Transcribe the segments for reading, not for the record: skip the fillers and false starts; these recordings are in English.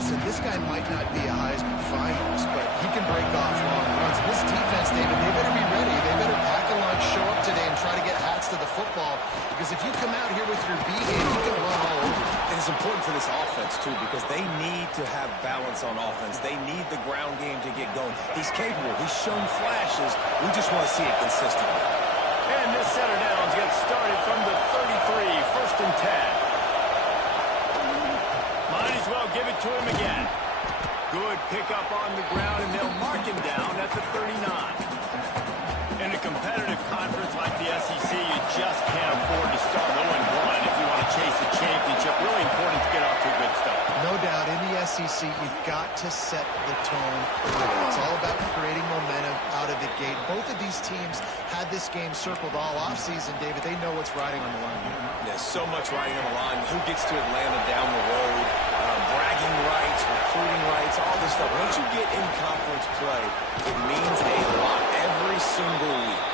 listen, this guy might not be a Heisman finalist, but he can break off long runs. And this defense, David, they better be ready. They better pack a lunch, show up today, and try to get hats to the football. Because if you come out here with your B game, you can run all over. And it's important for this offense, too, because they need to have balance on offense. They need the ground game to get going. He's capable. He's shown flashes. We just want to see it consistently. And this center downs gets started from the 33, 1st and 10. Might as well give it to him again. Good pickup on the ground, and they'll mark him down at the 39. In a competitive conference like the SEC, you just can't afford to start 0-1 if you want to chase a championship. Really important to get off to a good start. No doubt, in the SEC, you've got to set the tone early. It's all about creating momentum out of the gate. Both of these teams had this game circled all offseason, David. They know what's riding on the line. There's so much riding on the line. Who gets to Atlanta down the road? Bragging rights, recruiting rights, all this stuff. Once you get in conference play, it means a lot every single week.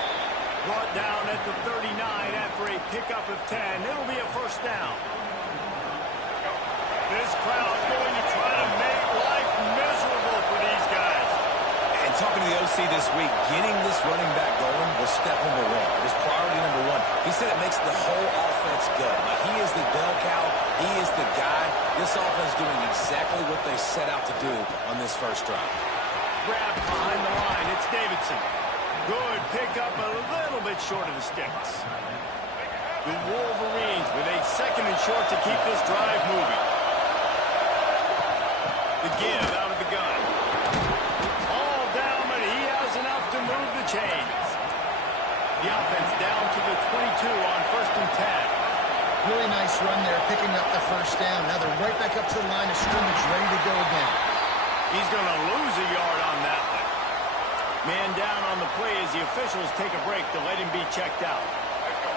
Brought down at the 39 after a pickup of 10. It'll be a 1st down. This crowd going to try to make life miserable for these guys. And talking to the OC this week, getting this running back going was step number 1. It was priority number 1. He said it makes the whole offense go. Like, he is the bell cow. He is the guy. This offense doing exactly what they set out to do on this first drive. Grabbed behind the line. It's Davidson. Good pickup, a little bit short of the sticks. The Wolverines with a 2nd and short to keep this drive moving. The give out of the gun. All down, but he has enough to move the chains. The offense down to the 22 on 1st and 10. Really nice run there, picking up the 1st down. Now they're right back up to the line of scrimmage, ready to go again. He's going to lose a yard on that one. Man down on the play as the officials take a break to let him be checked out.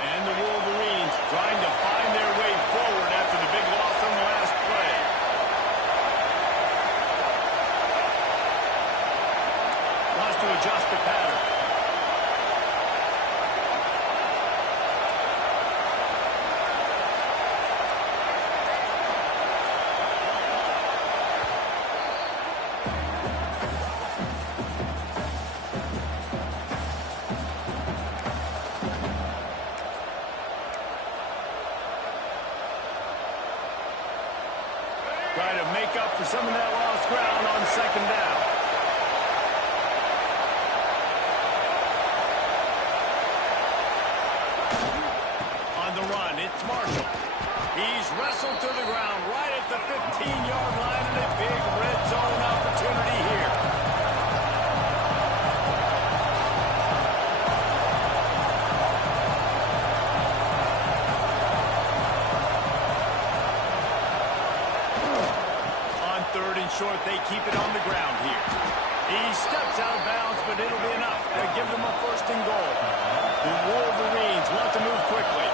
And the Wolverines trying to find their way forward after the big loss on the last play. Wants to adjust the pattern. Trying to make up for some of that lost ground on 2nd down. On the run, it's Marshall. He's wrestled to the ground right at the 15-yard line, and a big red zone opportunity here. Short, they keep it on the ground here. He steps out of bounds, but it'll be enough to give them a 1st and goal. The Wolverines want to move quickly.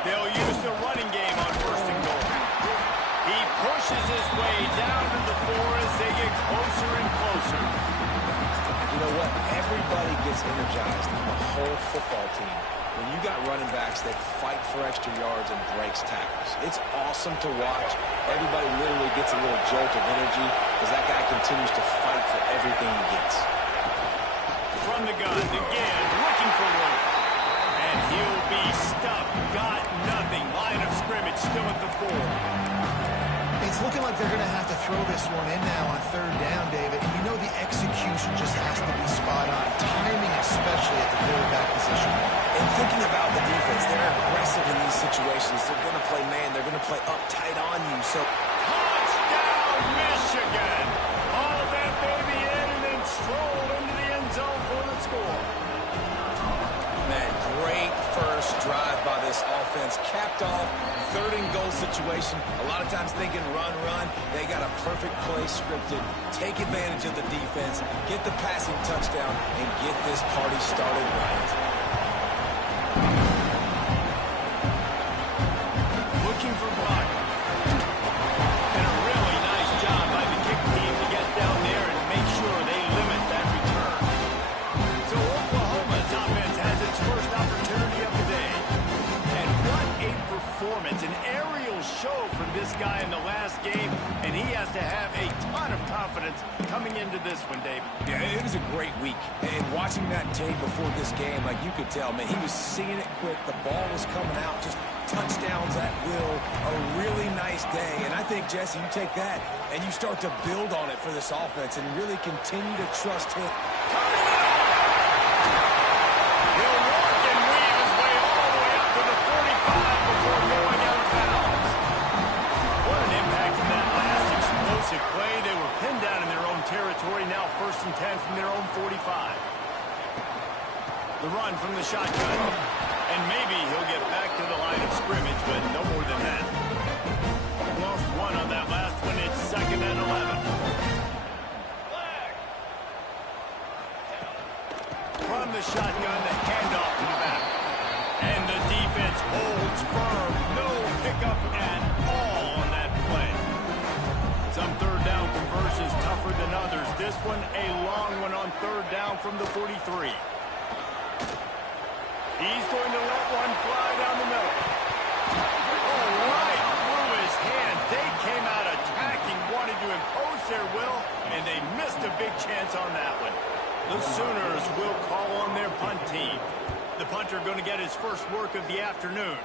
They'll use the running game on 1st and goal. He pushes his way down to the 4 as they get closer and closer. You know what? Everybody gets energized on the whole football team when you got running backs that fight for extra yards and breaks tackles. It's awesome to watch. Everybody literally gets a little jolt of energy because that guy continues to fight for everything he gets. From the gun, again, looking for room. And he'll be stuffed. Got nothing. Line of scrimmage still at the 4. It's looking like they're going to have to throw this one in now on 3rd down, David. And you know the execution just has to be spot on. Timing especially at the quarterback position. And thinking about the defense, they're aggressive in these situations. They're going to play man. They're going to play up tight on you. So touchdown, Michigan! All that baby in and then stroll into the end zone for the score. Man, great first drive by this offense. Capped off third and goal situation, a lot of times thinking run, they got a perfect play scripted, take advantage of the defense, get the passing touchdown, and get this party started right. Looking for block. And a really nice job by the kick team to get down there and make sure they limit that return. So Oklahoma's offense has its first opportunity of the day. And what a performance, an aerial show from this guy in the last game, and he has to have a ton of confidence coming into this one, David. Yeah, it was a great week. And watching that tape before this game, like you could tell, man, he was seeing it quick. The ball was coming out, just touchdowns at will. A really nice day. And I think, Jesse, you take that and you start to build on it for this offense and really continue to trust him. He'll walk and weave his way all the way up to the 45 before going out of bounds. What an impact from that last explosive play. They were pinned down in their own territory, now 1st and 10 from their own 45. The run from the shotgun. And maybe he'll get back to the line of scrimmage, but no more than that. Lost one on that last one. It's 2nd and 11. From the shotgun, the handoff to the back. And the defense holds firm. No pickup at all on that play. Some third down conversions tougher than others. This one, a long one on 3rd down from the 43. He's going to let one fly down the middle. Oh, right through his hand. They came out attacking, wanted to impose their will, and they missed a big chance on that one. The Sooners will call on their punt team. The punter going to get his first work of the afternoon.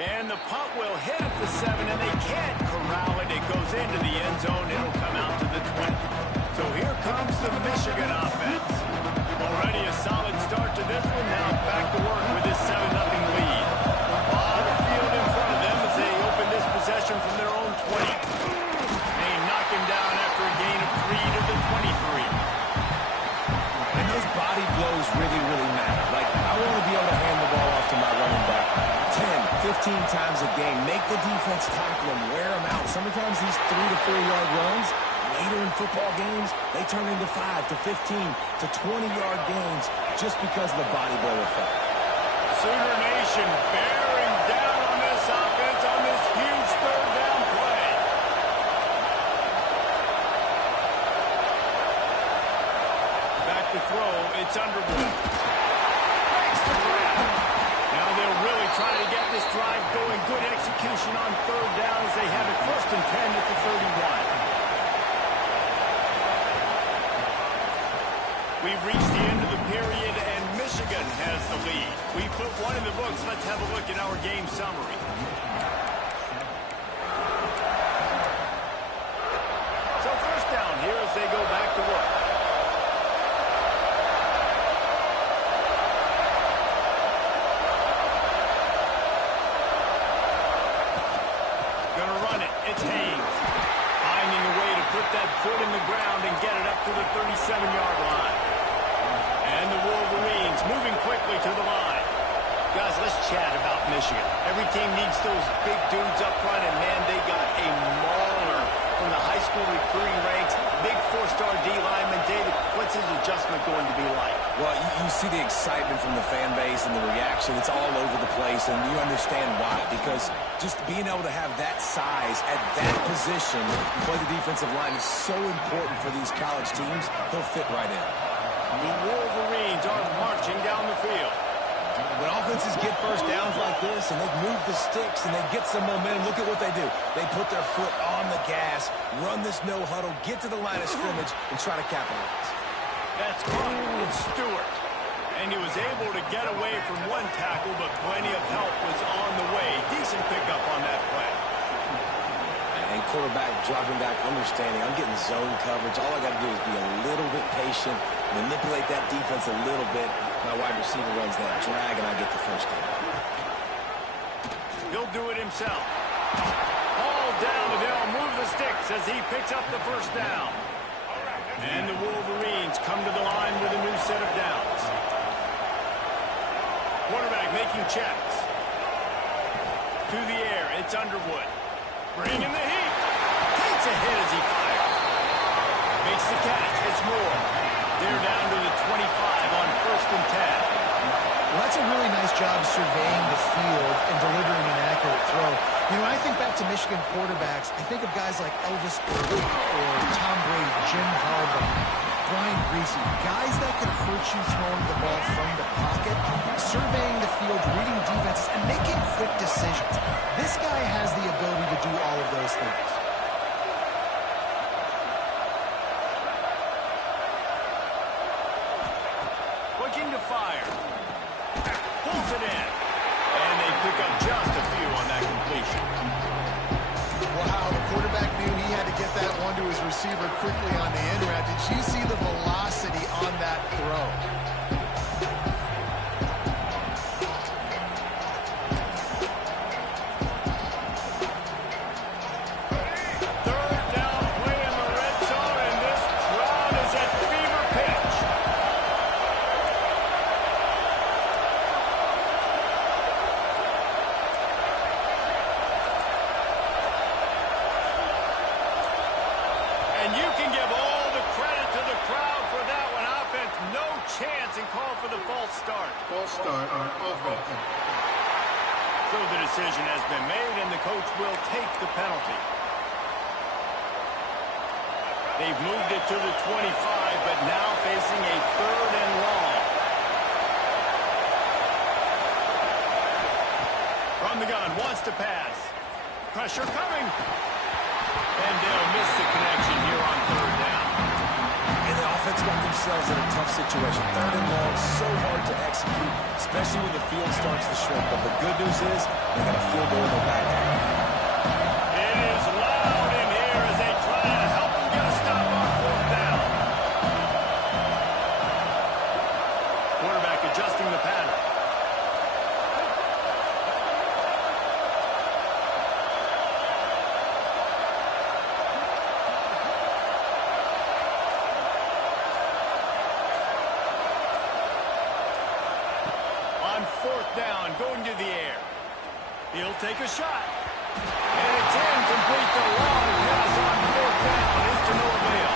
And the punt will hit at the 7, and they can't corral it. It goes into the end zone. It'll come out to the 20. So here comes the Michigan offense. Already a solid start to this one. Now back to work with this 7-0 lead. On the field in front of them as they open this possession from their own 20. They knock him down after a gain of 3 to the 23. And those body blows really, really matter. Like, I want to be able to hand the ball off to my running back 10, 15 times a game. Make the defense tackle him, wear him out. Sometimes these 3 to 4 yard runs, later in football games, they turn into 5 to 15 to 20-yard gains just because of the body blow effect. Sooner Nation bearing down on this offense on this huge 3rd down play. Back to throw, it's Underwood. Breaks the grab. Now they'll really try to get this drive going. Good execution on 3rd down as they have it 1st and 10 at the 31. We've reached the end of the period, and Michigan has the lead. We put one in the books. Let's have a look at our game summary. So 1st down here as they go back to work. Gonna run it. It's Haynes. Finding a way to put that foot in the ground and get it up to the 37-yard line. And the Wolverines moving quickly to the line. Guys, let's chat about Michigan. Every team needs those big dudes up front, and man, they got a mauler from the high school recruiting ranks. Big 4-star D lineman. David, what's his adjustment going to be like? Well, you see the excitement from the fan base and the reaction. It's all over the place, and you understand why. Because just being able to have that size at that position, play the defensive line, is so important for these college teams. He'll fit right in. The Wolverines are marching down the field. When offenses get 1st downs like this and they move the sticks and they get some momentum, look at what they do. They put their foot on the gas, run this no huddle, get to the line of scrimmage, and try to capitalize. That's caught. It's Stewart. And he was able to get away from one tackle, but plenty of help was on the way. Decent pickup on that play. And quarterback dropping back, understanding, I'm getting zone coverage. All I got to do is be a little bit patient, manipulate that defense a little bit. My wide receiver runs that drag, and I get the 1st down. He'll do it himself. All down, and they'll move the sticks as he picks up the 1st down. And the Wolverines come to the line with a new set of downs. Quarterback making checks. To the air, it's Underwood. Bringing the heat. Takes a hit as he fires. Makes the catch. It's Moore. They're down to the 25 on 1st and 10. Well, that's a really nice job surveying the field and delivering an accurate throw. You know, when I think back to Michigan quarterbacks, I think of guys like Elvis Irvin or Tom Brady, Jim Harbaugh, Brian Griese, guys that can hurt you throwing the ball from the pocket, surveying the field, reading defenses, and making quick decisions. This guy has the ability to do all of those things. Looking to fire. Pulls it in. And they pick up just a few on that completion. Wow, the quarterback knew he had to get that one to his receiver quickly on the end route. Did you see the velocity on that throw? Third down play in the red zone, and this crowd is at fever pitch. And you can give all the credit to the crowd for that one. Offense, no chance, and call for the false start. False start on offense. So the decision has been made, and the coach will take the penalty. They've moved it to the 25, but now facing a 3rd and long. From the gun, wants to pass. Pressure coming. And they'll miss the connection here on 3rd down. And the offense got themselves in a tough situation. 3rd and long, so hard to execute, especially when the field starts to shrink. But the good news is they got a field goal in their back end. It is loud in here as they try to help them get a stop on 4th down. Quarterback adjusting the pattern. On 4th down, going to the air. He'll take a shot. And it's incomplete. The long pass on 4th down is to no avail.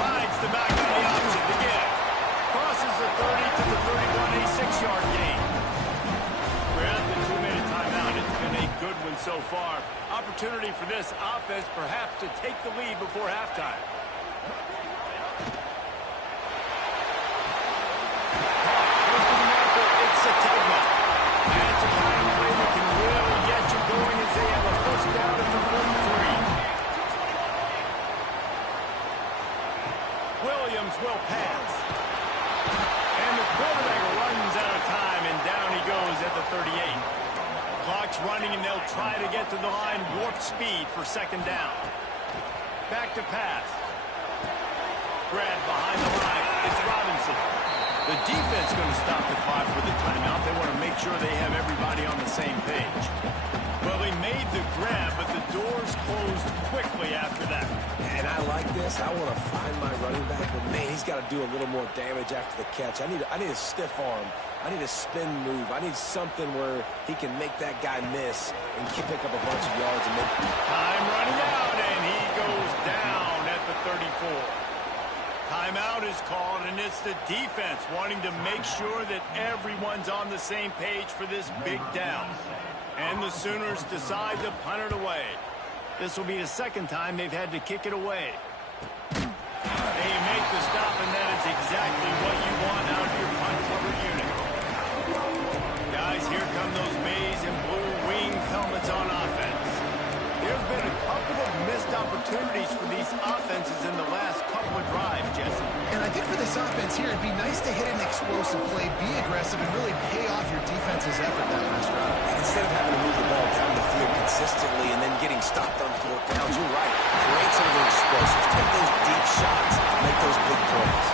Rides the back on the option to get it. Crosses the 30 to the 31, a 6-yard gain. We're at the 2-minute timeout. It's been a good one so far. Opportunity for this offense perhaps to take the lead before halftime. It's a takeout. That's a kind of play that can really get you going as they have a 1st down at the 43. Williams will pass. And the quarterback runs out of time, and down he goes at the 38. Clock's running, and they'll try to get to the line. Warp speed for 2nd down. Back to pass. Brad behind the line. It's Robinson. The defense going to stop the clock with the timeout. They want to make sure they have everybody on the same page. Well, they made the grab, but the doors closed quickly after that. And I like this. I want to find my running back, but man, he's got to do a little more damage after the catch. I need a stiff arm. I need a spin move. I need something where he can make that guy miss and pick up a bunch of yards and make time running out, and he goes down at the 34. Timeout is called, and it's the defense wanting to make sure that everyone's on the same page for this big down. And the Sooners decide to punt it away. This will be the 2nd time they've had to kick it away. They make the stop, and that is exactly what you want out of your punt cover unit. Guys, here come those maize and blue wing helmets on offense. There have been a couple of missed opportunities for these offenses in the last couple of drives, Jesse. And I think for this offense here, it'd be nice to hit an explosive play, be aggressive, and really pay off your defense's effort that last round. And instead of having to move the ball down the field consistently and then getting stopped on 4th downs, you're right. Create some of those explosives. Take those deep shots. Make those big plays.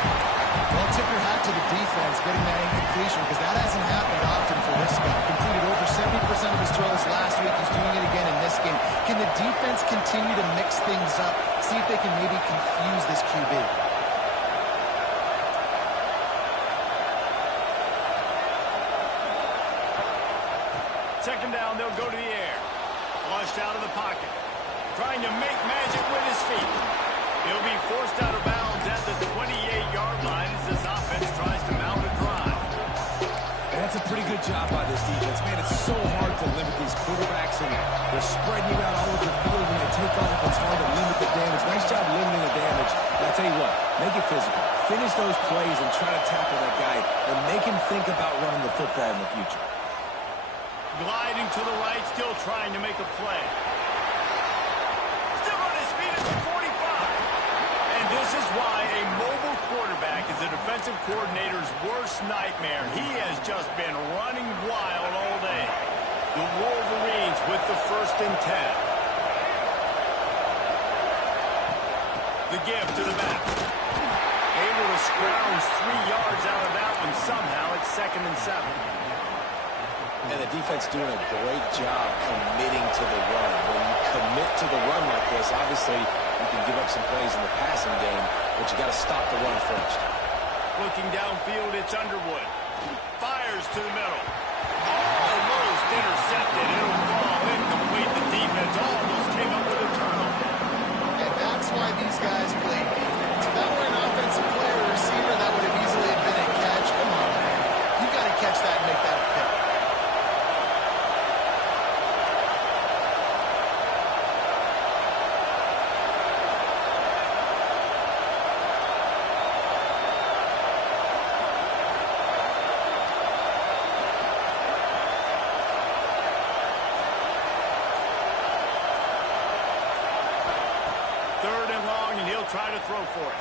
Well, tip your hat to the defense getting that incompletion, because that hasn't happened often for this guy. Completed over 70% of his throws last week. He's doing it again in this game. Can the defense continue to mix things up, see if they can maybe confuse this QB? Second down, they'll go to the air. Flushed out of the pocket. Trying to make magic with his feet. He'll be forced out of bounds at the 28-yard line as this offense tries to mount a drive. And that's a pretty good job by this defense. Man, it's so hard to limit these quarterbacks, and they're spreading you out all over the field. When they take off, it's hard to limit the damage. Nice job limiting the damage. And I'll tell you what, make it physical. Finish those plays and try to tackle that guy and make him think about running the football in the future. Gliding to the right, still trying to make a play. Still on his feet at the 45. And this is why a mobile quarterback is a defensive coordinator's worst nightmare. He has just been running wild all day. The Wolverines with the 1st and 10. The give to the back. Able to scrounge 3 yards out of that one somehow. It's 2nd and 7. And the defense doing a great job committing to the run. When you commit to the run like this, obviously you can give up some plays in the passing game, but you got to stop the run first. Looking downfield, it's Underwood. Fires to the middle. Almost intercepted. It'll fall incomplete. The defense almost came up with a turnover. And that's why these guys play defense. If that were an offensive player or receiver, that would have easily been a catch. Come on, man. You got to catch that and make that a pick. Try to throw for it.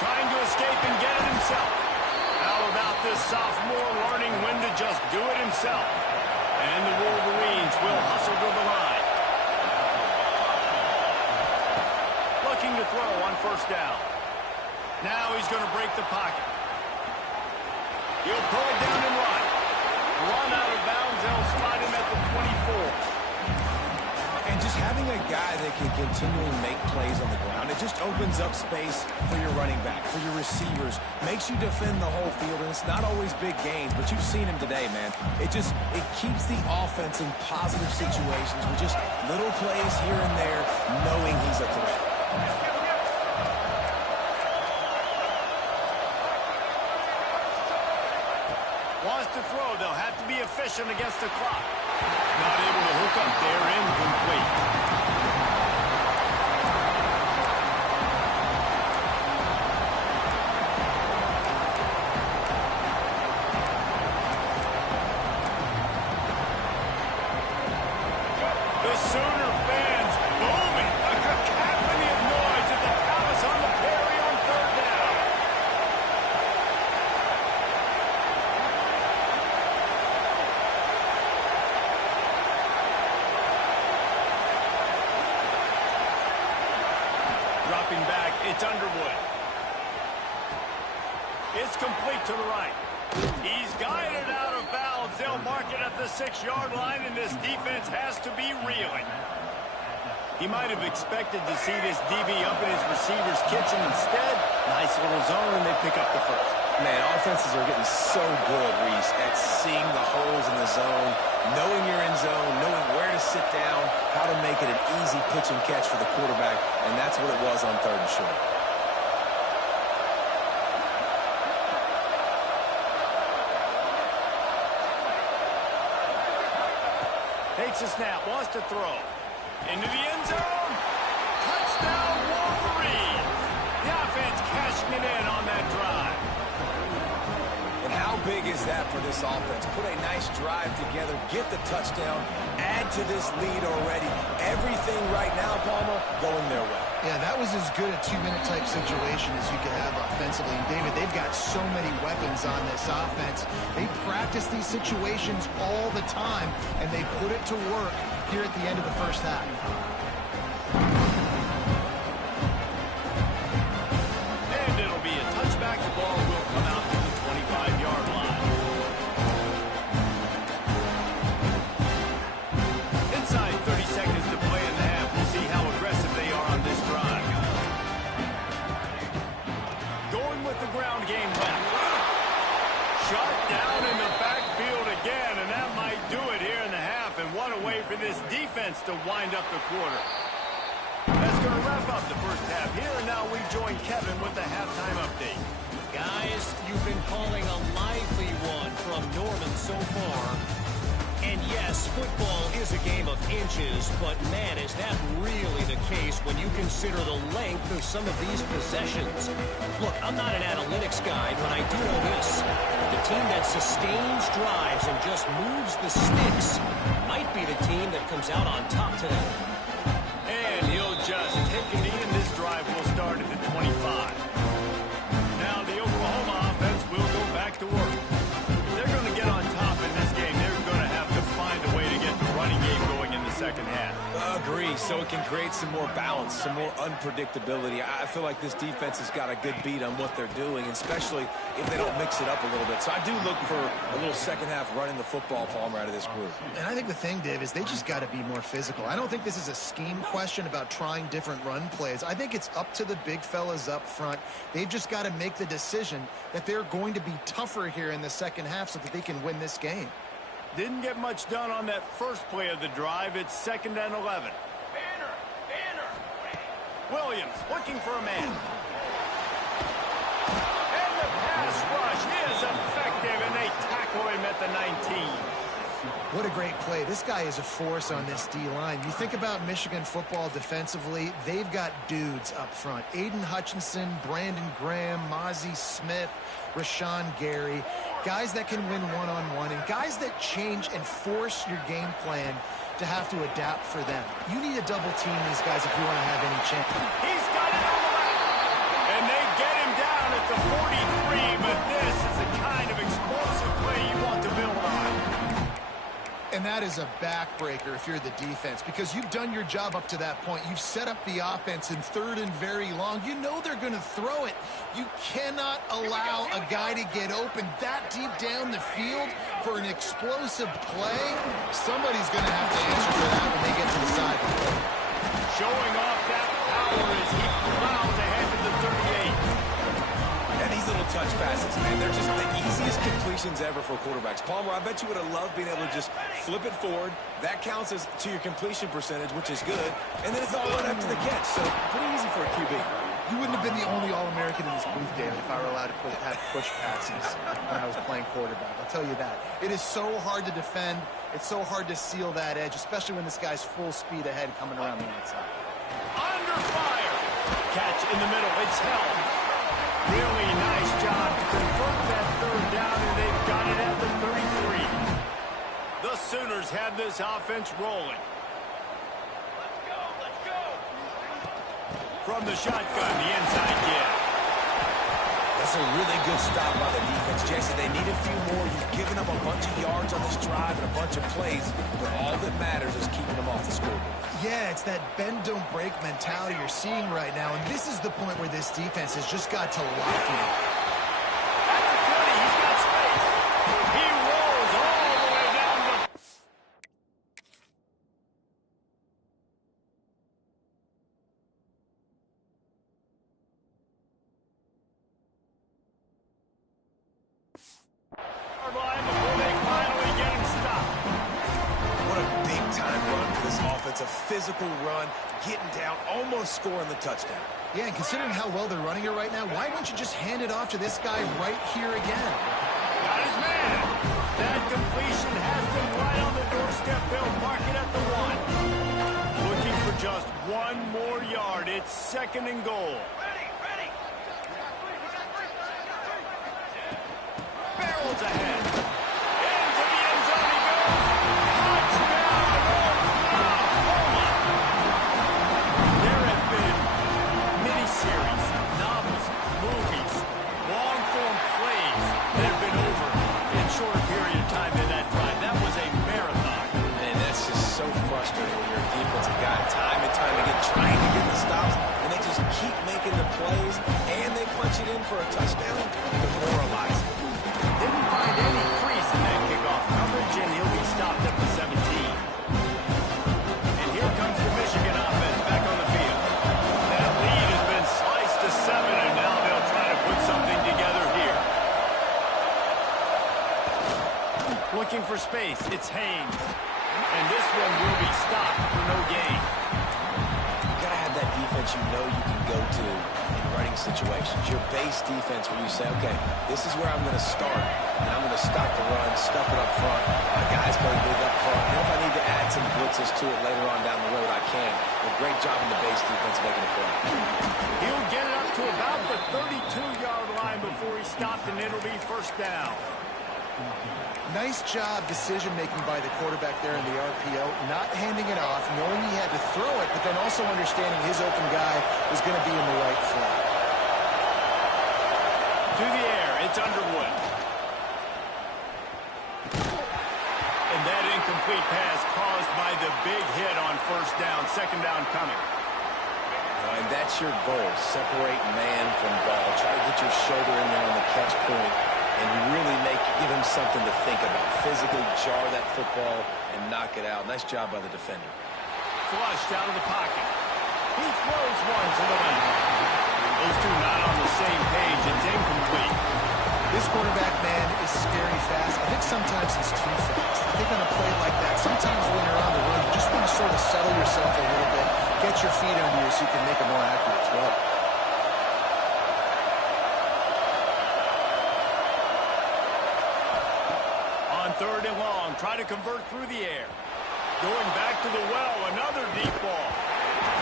Trying to escape and get it himself. How about this sophomore learning when to just do it himself? And the Wolverines will hustle to the line. Looking to throw on 1st down. Now he's going to break the pocket. He'll pull it down and run. Run out of bounds. They'll spot him at the 24. And just having a guy that can continually make plays on the ground, it just opens up space for your running back, for your receivers, makes you defend the whole field, and it's not always big gains, but you've seen him today, man. It keeps the offense in positive situations with just little plays here and there, knowing he's a threat. Wants to throw. They'll have to be efficient against the clock. Not able to hook up there. Incomplete. The Sooner fans booming. A cacophony of noise at the Palace on the Prairie on 3rd down. Dropping back, it's Underwood. It's complete to the right. He's guided out of bounds. They'll mark it at the 6-yard line, and this defense has to be reeling. He might have expected to see this DB up in his receiver's kitchen. Instead, nice little zone, and they pick up the 1st. Man, offenses are getting so good, Reese, at seeing the holes in the zone, knowing you're in zone, knowing where to sit down, how to make it an easy pitch and catch for the quarterback, and that's what it was on 3rd and short. Takes a snap, wants to throw. Into the end zone. Touchdown, Wolverines. The offense cashing it in on that drive. And how big is that for this offense? Put a nice drive together, get the touchdown, add to this lead already. Everything right now, Palmer, going their way. Yeah, that was as good a 2-minute type situation as you could have offensively. And David, they've got so many weapons on this offense. They practice these situations all the time, and they put it to work here at the end of the 1st half. And it'll be a touchback. The ball will come out to the 25-yard line. Inside 30 seconds to play in the half. We'll see how aggressive they are on this drive. Going with the ground game left. Shot down in the backfield again, and that might do it here in the half. for this defense to wind up the quarter. That's going to wrap up the first half here, and now we join Kevin with the halftime update. Guys, you've been calling a lively one from Norman so far. And yes, football is a game of inches, but man, is that really the case when you consider the length of some of these possessions. Look, I'm not an analytics guy, but I do know this. The team that sustains drives and just moves the sticks might be the team that comes out on top today. And he'll just take a knee, and this drive will start at the 25. Now the Oklahoma offense will go back to work. They're going to get on top in this game. They're going to have to find a way to get the running game going in the second half. Agree, so it can create some more balance, some more unpredictability. I feel like this defense has got a good beat on what they're doing, especially if they don't mix it up a little bit. So I do look for a little second half running the football, Palmer, out of this group. And I think the thing, Dave, is they just got to be more physical. I don't think this is a scheme question about trying different run plays. I think it's up to the big fellas up front. They've just got to make the decision that they're going to be tougher here in the second half so that they can win this game. Didn't get much done on that first play of the drive. It's 2nd and 11. Williams looking for a man. And the pass rush is effective, and they tackle him at the 19. What a great play. This guy is a force on this D-line. You think about Michigan football defensively, they've got dudes up front. Aiden Hutchinson, Brandon Graham, Mozzie Smith, Rashawn Gary. Guys that can win one-on-one and guys that change and force your game plan to have to adapt for them. You need to double team these guys if you want to have any chance. He's got it on the left. And they get him down at the 43, but this is the kind of explosive play you want to build on. And that is a backbreaker if you're the defense, because you've done your job up to that point. You've set up the offense in 3rd and very long. You know they're going to throw it. You cannot allow a guy to get open that deep down the field for an explosive play. Somebody's going to have to answer for that when they get to the sideline. Showing off that power as he plows ahead to the 38. And these little touch passes, man, they're just the easiest completions ever for quarterbacks. Palmer, I bet you would have loved being able to just flip it forward. That counts as to your completion percentage, which is good. And then it's all right up to the catch. So pretty easy for a QB. You wouldn't have been the only All-American in this booth, David, if I were allowed to have push passes when I was playing quarterback. I'll tell you that. It is so hard to defend. It's so hard to seal that edge, especially when this guy's full speed ahead coming around the outside. Under fire. Catch in the middle. It's held. Really nice job to convert that 3rd down, and they've got it at the 33. The Sooners have this offense rolling. Let's go. From the shotgun, the inside give. That's a really good stop by the defense, Jesse. They need a few more. You've given them a bunch of yards on this drive and a bunch of plays, but all that matters is keeping them off the scoreboard. Yeah, it's that bend, don't break mentality you're seeing right now, and this is the point where this defense has just got to lock in. At the 20, he's got space. He rolls all the way down the... line before they finally get him stopped. What a big-time run for this offense. A physical run, getting down, almost scoring the touchdown. Yeah, and considering how well they're running it right now, why don't you just hand it off to this guy right here again? Got his man. That completion has been right on the doorstep. They'll mark it at the 1. Looking for just 1 more yard. It's 2nd and goal. Ready. Barrels ahead. Into the end zone he goes. Touchdown, Oklahoma. There have been miniseries, novels, movies, long-form plays that have been over in a short period of time in that drive. That was a marathon. And that's just so frustrating when you're a defensive guy. Time and time again, trying to get the stops, and they just keep making the plays, and they punch it in for a touchdown. Demoralizing. Didn't find any crease in that kickoff coverage, and he'll be stopped at the 17. And here comes the Michigan offense back on the field. That lead has been sliced to 7, and now they'll try to put something together here. Looking for space. It's Haynes. And this one will be stopped for no gain. You got to have that defense you know you can go to in running situations. Your base defense where you say, okay, this is where I'm going to start, and I'm going to stop the run, stuff it up front. My guys play big up front. And if I need to add some blitzes to it later on down the road, I can. A great job in the base defense making a play. He'll get it up to about the 32-yard line before he stopped, and it'll be first down. Nice job decision-making by the quarterback there in the RPO, not handing it off, knowing he had to throw it, but then also understanding his open guy was going to be in the right flat. To the air, it's Underwood. And that incomplete pass caused by the big hit on first down. Second down coming. And that's your goal. Separate man from ball. Try to get your shoulder in there on the catch point and really give him something to think about. Physically jar that football and knock it out. Nice job by the defender. Flushed out of the pocket. He throws one to the left. Those two not on the same page. It's incomplete. This quarterback, man, is scary fast. I think sometimes he's too fast. I think on a play like that, sometimes when you're on the run, you just want to sort of settle yourself a little bit, get your feet under you so you can make a more accurate throw. Third and long, try to convert through the air. Going back to the well, another deep ball.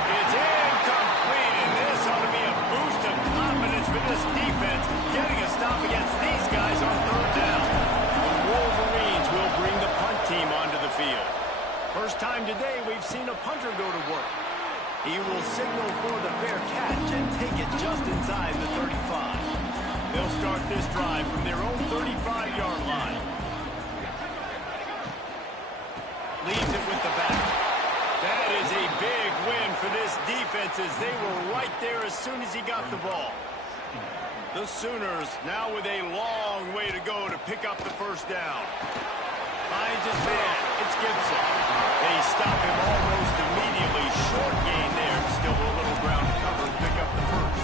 It's incomplete, and this ought to be a boost of confidence for this defense, getting a stop against these guys on third down. The Wolverines will bring the punt team onto the field. First time today we've seen a punter go to work. He will signal for the fair catch and take it just inside the 35. They'll start this drive from their own 35-yard line. Leaves it with the back. That is a big win for this defense as they were right there as soon as he got the ball. The Sooners now with a long way to go to pick up the first down. Finds his man. It's Gibson. They stop him almost immediately. Short gain there. Still a little ground to cover and pick up the first.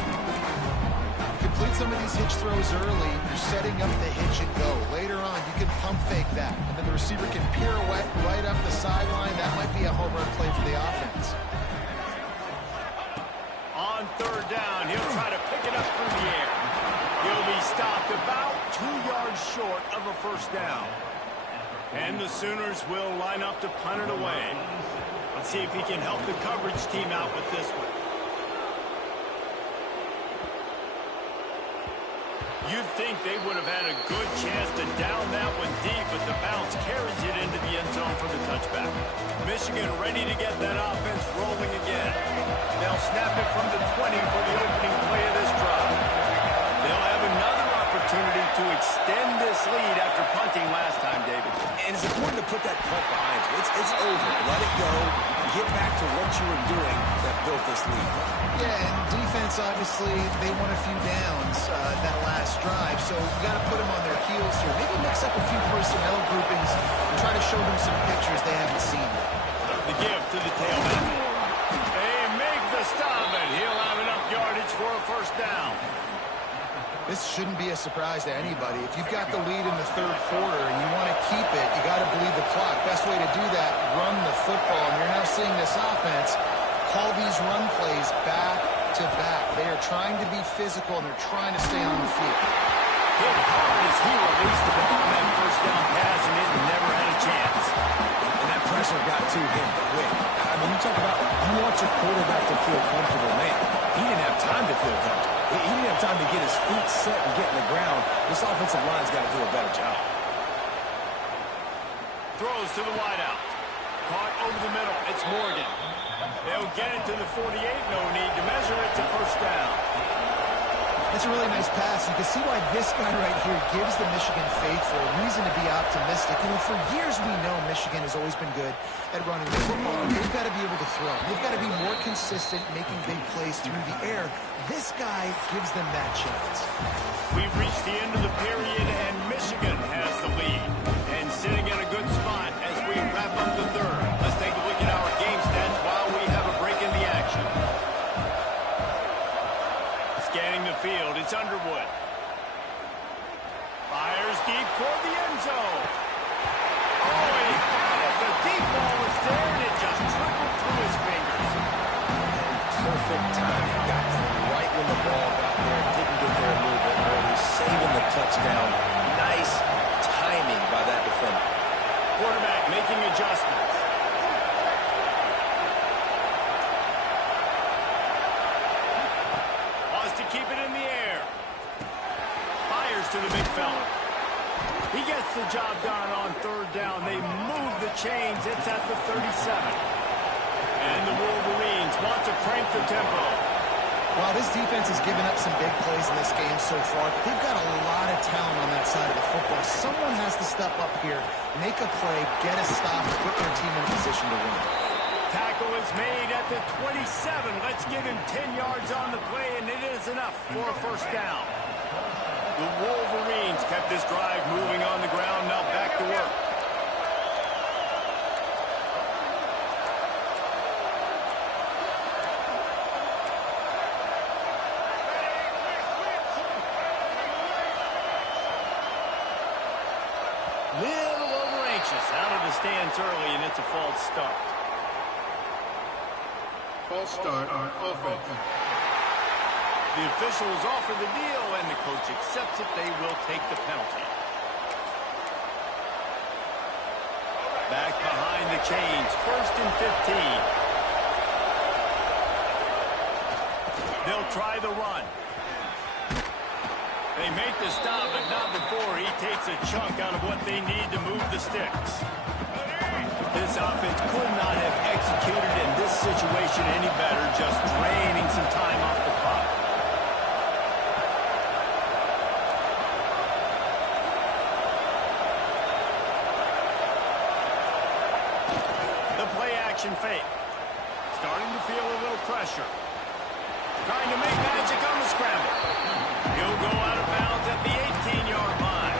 Complete some of these hitch throws early. You're setting up the hitch and go. Later on, you can pump fake that. And then the receiver can pirouette right up the sideline. That might be a home run play for the offense. On third down, he'll try to pick it up through the air. He'll be stopped about 2 yards short of a first down. And the Sooners will line up to punt it away. Let's see if he can help the coverage team out with this one. You'd think they would have had a good chance to down that one deep, but the bounce carries it into the end zone for the touchback. Michigan ready to get that offense rolling again. They'll snap it from the 20 for the opening play of this drive. They'll have another opportunity to extend this lead after punting last time, David. And it's important to put that punt behind you. It's over. Let it go. Get back to what you were doing that built this lead. Yeah, and defense, obviously, they won a few downs that last drive, so you got to put them on their heels here. Maybe mix up a few personnel groupings and try to show them some pictures they haven't seen yet. The give to the tailback. They make the stop, and he'll have enough yardage for a first down. This shouldn't be a surprise to anybody. If you've got the lead in the third quarter and you want to keep it, you got to believe the clock. Best way to do that, run the football. And you're now seeing this offense call these run plays back to back. They are trying to be physical, and they're trying to stay on the field. Hit hard as he released the ball on that first down pass, and it never had a chance. And that pressure got to him quick. I mean, you talk about you want your quarterback to feel comfortable, man. He didn't have time to feel comfortable. He didn't have time to get his feet set and get in the ground. This offensive line's got to do a better job. Throws to the wideout. Caught over the middle. It's Morgan. They'll get it to the 48. No need to measure it to first down. That's a really nice pass. You can see why this guy right here gives the Michigan faithful a reason to be optimistic. You know, for years we know Michigan has always been good at running the football. They've got to be able to throw. They've got to be more consistent making big plays through the air. This guy gives them that chance. We've reached the end of the period, and Michigan has the lead. And sitting in a good spot as we wrap up the third. Let's take a look at our game stats while we have a break in the action. Scanning the field, it's Underwood. Fires deep toward the end zone. Oh, he had it, the deep ball. making adjustments. Wants to keep it in the air. Fires to the big fella. He gets the job done on third down. They move the chains. It's at the 37. And the Wolverines want to crank the tempo. Well, this defense has given up some big plays in this game so far, but they've got a lot of talent on that side of the football. Someone has to step up here, make a play, get a stop, and put their team in a position to win. Tackle is made at the 27. Let's give him 10 yards on the play, and it is enough for a first down. The Wolverines kept this drive moving on the ground. Now back to work. Little over anxious. Out of the stands early, and it's a false start. False start on offense. The officials offer the deal, and the coach accepts it. They will take the penalty. Back behind the chains, 1st and 15. They'll try the run. They make the stop, but not before he takes a chunk out of what they need to move the sticks. This offense could not have executed in this situation any better, just draining some time off the clock. The play action fake. Starting to feel a little pressure. Trying to make magic on the scramble. He'll go out of bounds at the 18-yard line.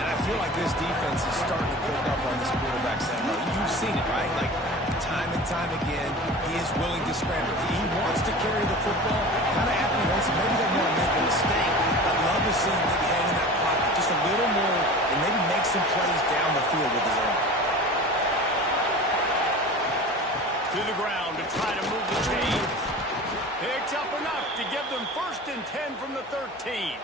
And I feel like this defense is starting to pick up on this quarterback, Samuel. You've seen it, right? Like, time and time again, he is willing to scramble. He wants to carry the football, kind of apprehensive. Maybe they want to make a mistake. I'd love to see him maybe hang in that pocket just a little more and maybe make some plays down the field with his arm. To the ground to try to move the chains. Picks up enough to give them 1st and 10 from the 13.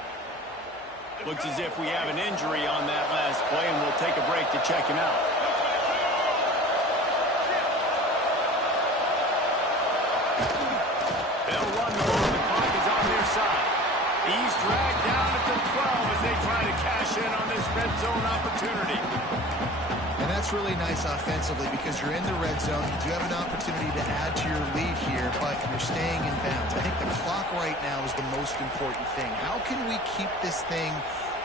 Looks as if we have an injury on that last play, and we'll take a break to check him out. They'll run the ball. The clock is on their side. He's dragged down at the 12 as they try to cash in on this red zone opportunity. And that's really nice offensively because you're in the red zone. You do have an opportunity to add to your lead here, but you're staying in bounds. I think the clock right now is the most important thing. How can we keep this thing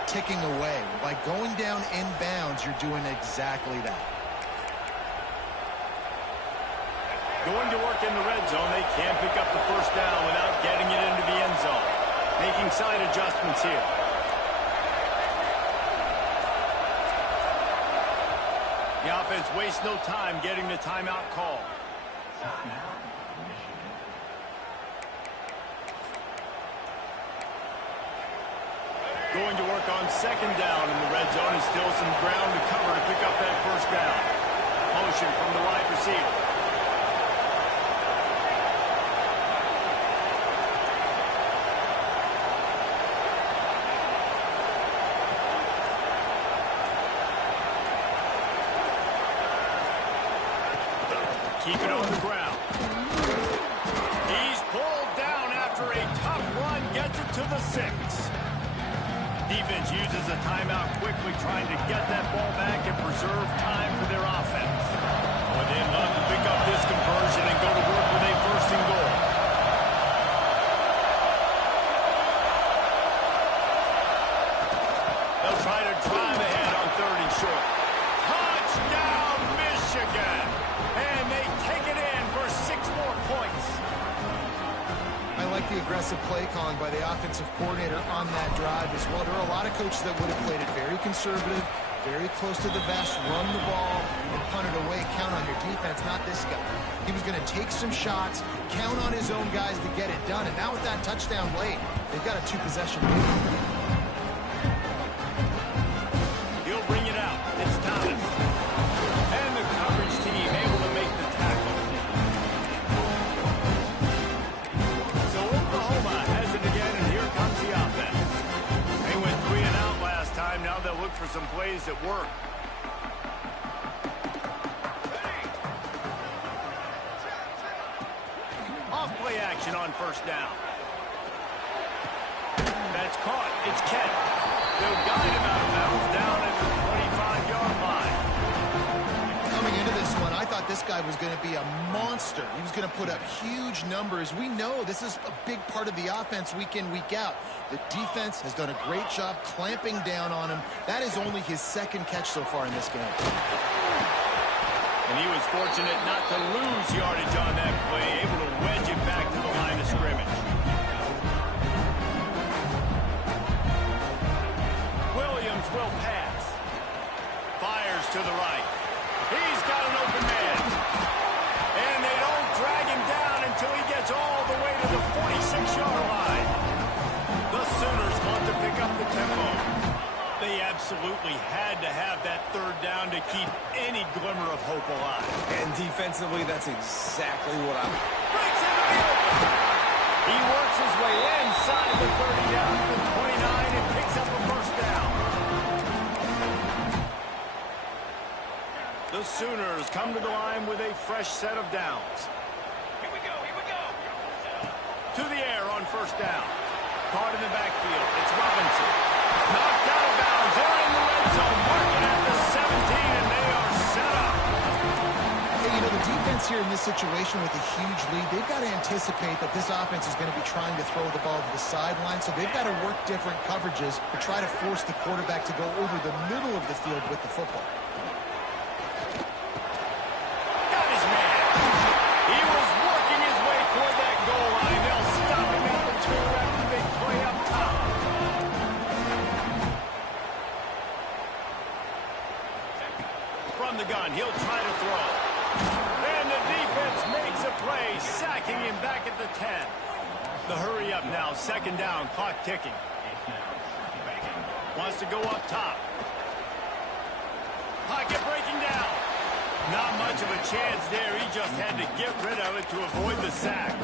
ticking away? By going down in bounds, you're doing exactly that. Going to work in the red zone. They can't pick up the first down without getting it into the end zone. Making side adjustments here. The offense wastes no time getting the timeout call. Going to work on 2nd down in the red zone. And still some ground to cover to pick up that first down. Motion from the wide receiver. Keep it on the ground. He's pulled down after a tough run, gets it to the 6. Defense uses a timeout quickly, trying to get that ball back and preserve time for their offense. But they'd love to pick up this conversion and go to work with a 1st and goal. They'll try to drive ahead on 3rd and short. Touchdown, Michigan! And they take it in for 6 more points. I like the aggressive play calling by the offensive coordinator on that drive as well. There are a lot of coaches that would have played it very conservative, very close to the vest, run the ball, and punt it away. Count on your defense, not this guy. He was going to take some shots, count on his own guys to get it done. And now with that touchdown late, they've got a 2-possession lead. He'll bring it out. It's Thomas. And the coverage team able to make the tackle. So Oklahoma has it again, and here comes the offense. They went 3 and out last time. Now they'll look for some plays that work. action on first down. That's caught. It's Kent. They'll guide him out of bounds down at the 25-yard line. Coming into this one, I thought this guy was going to be a monster. He was going to put up huge numbers. We know this is a big part of the offense week in, week out. The defense has done a great job clamping down on him. That is only his second catch so far in this game. And he was fortunate not to lose yardage on that play, able to wedge it back to the line of scrimmage. Williams will pass. Fires to the right. He's got an open man. And they don't drag him down until he gets all the way to the 46-yard line. The Sooners want to pick up the tempo. They absolutely had to have that third down to keep any glimmer of hope alive. And defensively, that's exactly what I... Breaks into the open. He works his way inside the 30 down to the 29 and picks up a first down. The Sooners come to the line with a fresh set of downs. Here we go. To the air on first down. Caught in the backfield. It's Robinson. Knocked out of bounds. They're in the red zone. Marking at the 17, and they are set up. Hey, you know, the defense here in this situation with a huge lead, they've got to anticipate that this offense is going to be trying to throw the ball to the sideline, so they've got to work different coverages to try to force the quarterback to go over the middle of the field with the football. Got his man. He was working his way toward that goal line. They'll stop him at the 2 after the big play up top. From the gun, he'll try to throw. And the defense makes a play, sacking him back at the 10. The hurry up now, second down, clock ticking. Wants to go up top. Pocket breaking down. Not much of a chance there. He just had to get rid of it to avoid the sack.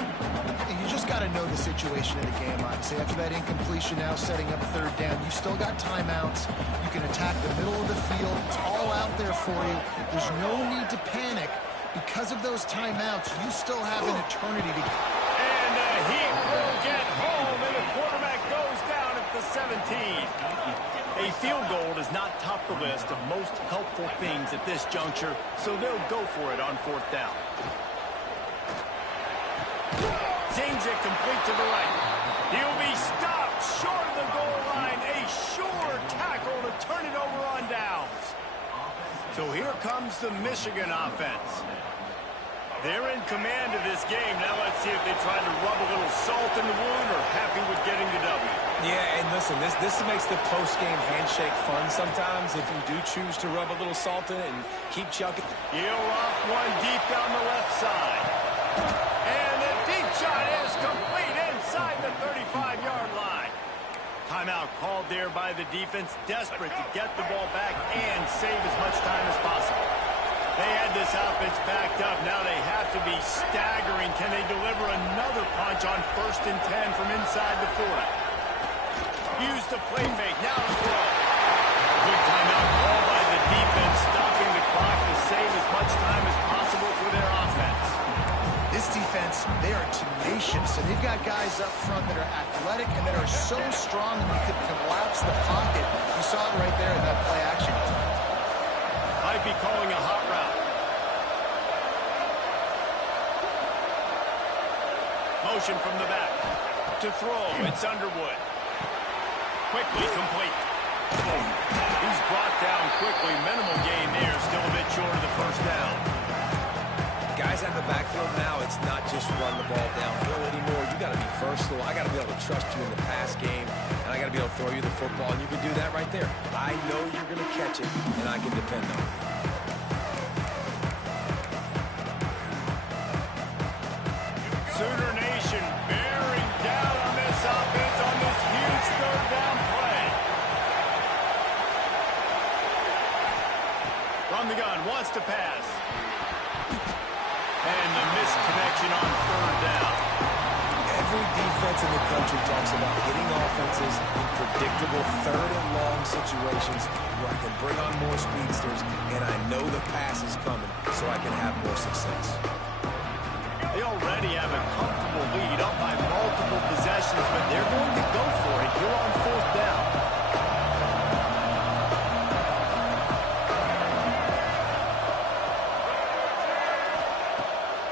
And you just got to know the situation of the game, obviously. After that incompletion now setting up third down, you still got timeouts. You can attack the middle of the field. It's all out there for you. There's no need to panic. Because of those timeouts, you still have an eternity to... And he will get home, and the quarterback goes down at the 17. A field goal does not top the list of most helpful things at this juncture, so they'll go for it on fourth down. Zings it complete to the right. He'll be stopped short of the goal line. A sure tackle to turn it over on downs. So here comes the Michigan offense. They're in command of this game. Now let's see if they try to rub a little salt in the wound or happy with getting the W. Yeah, and listen, this makes the post-game handshake fun sometimes if you do choose to rub a little salt in it and keep chucking. He'll off one deep down the left side. And the deep shot is complete inside the 35-yard line. Timeout called there by the defense, desperate to get the ball back and save as much time as possible. They had this offense backed up. Now they have to be staggering. Can they deliver another punch on 1st and 10 from inside the 40? Use the play fake. Now to throw. Good timeout call by the defense, stopping the clock to save as much time as possible for their offense. This defense, they are tenacious, and they've got guys up front that are athletic and that are so strong that you could collapse the pocket. You saw it right there in that play action. Might be calling a hot route. Motion from the back. To throw, it's Underwood. Quickly complete. He's brought down quickly. Minimal gain there. Still a bit short of the first down. Guys out in the backfield now, it's not just run the ball downhill anymore. You got to be versatile. I got to be able to trust you in the pass game, and I got to be able to throw you the football, and you can do that right there. I know you're going to catch it, and I can depend on it. Sooner Nation bearing down on this offense on this huge third down play. From the gun, wants to pass. And the missed connection on third down. Every defense in the country talks about hitting offenses in predictable third and long situations where I can bring on more speedsters and I know the pass is coming so I can have more success. They already have a comfortable lead up by multiple possessions, but they're going to go for it here on 4th down.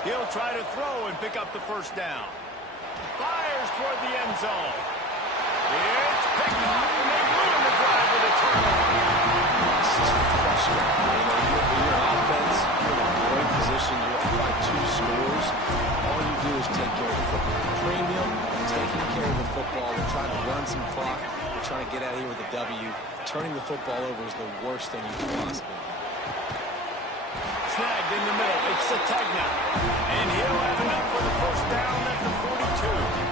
He'll try to throw and pick up the 1st down. Fires toward the end zone. It's picked off, and they ruin the drive with a turnover. This is frustrating. You're your offense, you're in a great position, you're up by 2 scores. All you do is take care of the football. Premium, taking care of the football. We're trying to run some clock. We're trying to get out of here with a W. Turning the football over is the worst thing you can possibly do. Snagged in the middle. It's Sategna. And he'll have enough for the 1st down at the 42.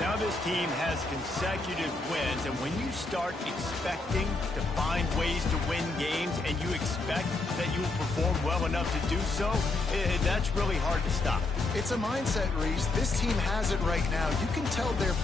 Now this team has consecutive wins, and when you start expecting to find ways to win games and you expect that you will perform well enough to do so, that's really hard to stop. It's a mindset, Reese. This team has it right now. You can tell they're